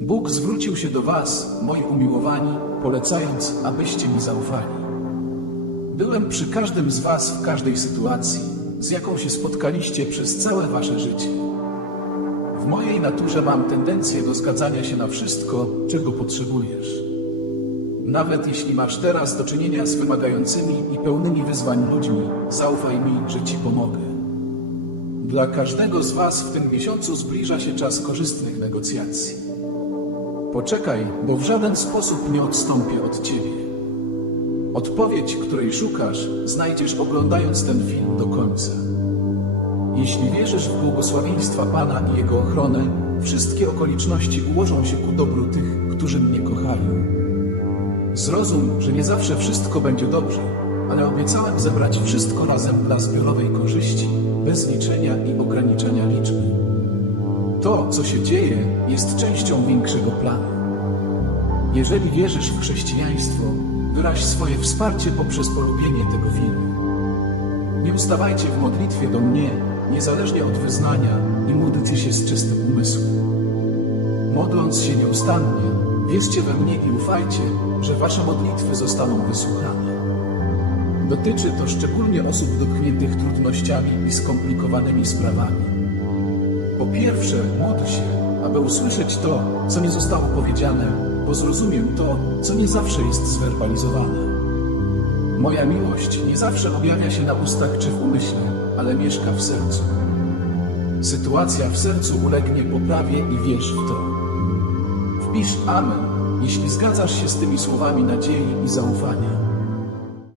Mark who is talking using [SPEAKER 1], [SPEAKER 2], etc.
[SPEAKER 1] Bóg zwrócił się do Was, moi umiłowani, polecając, abyście mi zaufali. Byłem przy każdym z Was w każdej sytuacji, z jaką się spotkaliście przez całe Wasze życie. W mojej naturze mam tendencję do zgadzania się na wszystko, czego potrzebujesz. Nawet jeśli masz teraz do czynienia z wymagającymi i pełnymi wyzwań ludźmi, zaufaj mi, że Ci pomogę. Dla każdego z Was w tym miesiącu zbliża się czas korzystnych negocjacji. Poczekaj, bo w żaden sposób nie odstąpię od Ciebie. Odpowiedź, której szukasz, znajdziesz oglądając ten film do końca. Jeśli wierzysz w błogosławieństwa Pana i Jego ochronę, wszystkie okoliczności ułożą się ku dobru tych, którzy mnie kochają. Zrozum, że nie zawsze wszystko będzie dobrze, ale obiecałem zebrać wszystko razem dla zbiorowej korzyści, bez liczenia i ograniczenia. To, co się dzieje, jest częścią większego planu. Jeżeli wierzysz w chrześcijaństwo, wyraź swoje wsparcie poprzez polubienie tego filmu. Nie ustawajcie w modlitwie do mnie, niezależnie od wyznania, i módlcie się z czystym umysłem. Modląc się nieustannie, wierzcie we mnie i ufajcie, że wasze modlitwy zostaną wysłuchane. Dotyczy to szczególnie osób dotkniętych trudnościami i skomplikowanymi sprawami. Po pierwsze, módl się, aby usłyszeć to, co nie zostało powiedziane, bo zrozumiem to, co nie zawsze jest zwerbalizowane. Moja miłość nie zawsze objawia się na ustach czy w umyśle, ale mieszka w sercu. Sytuacja w sercu ulegnie poprawie i wierz w to. Wpisz Amen, jeśli zgadzasz się z tymi słowami nadziei i zaufania.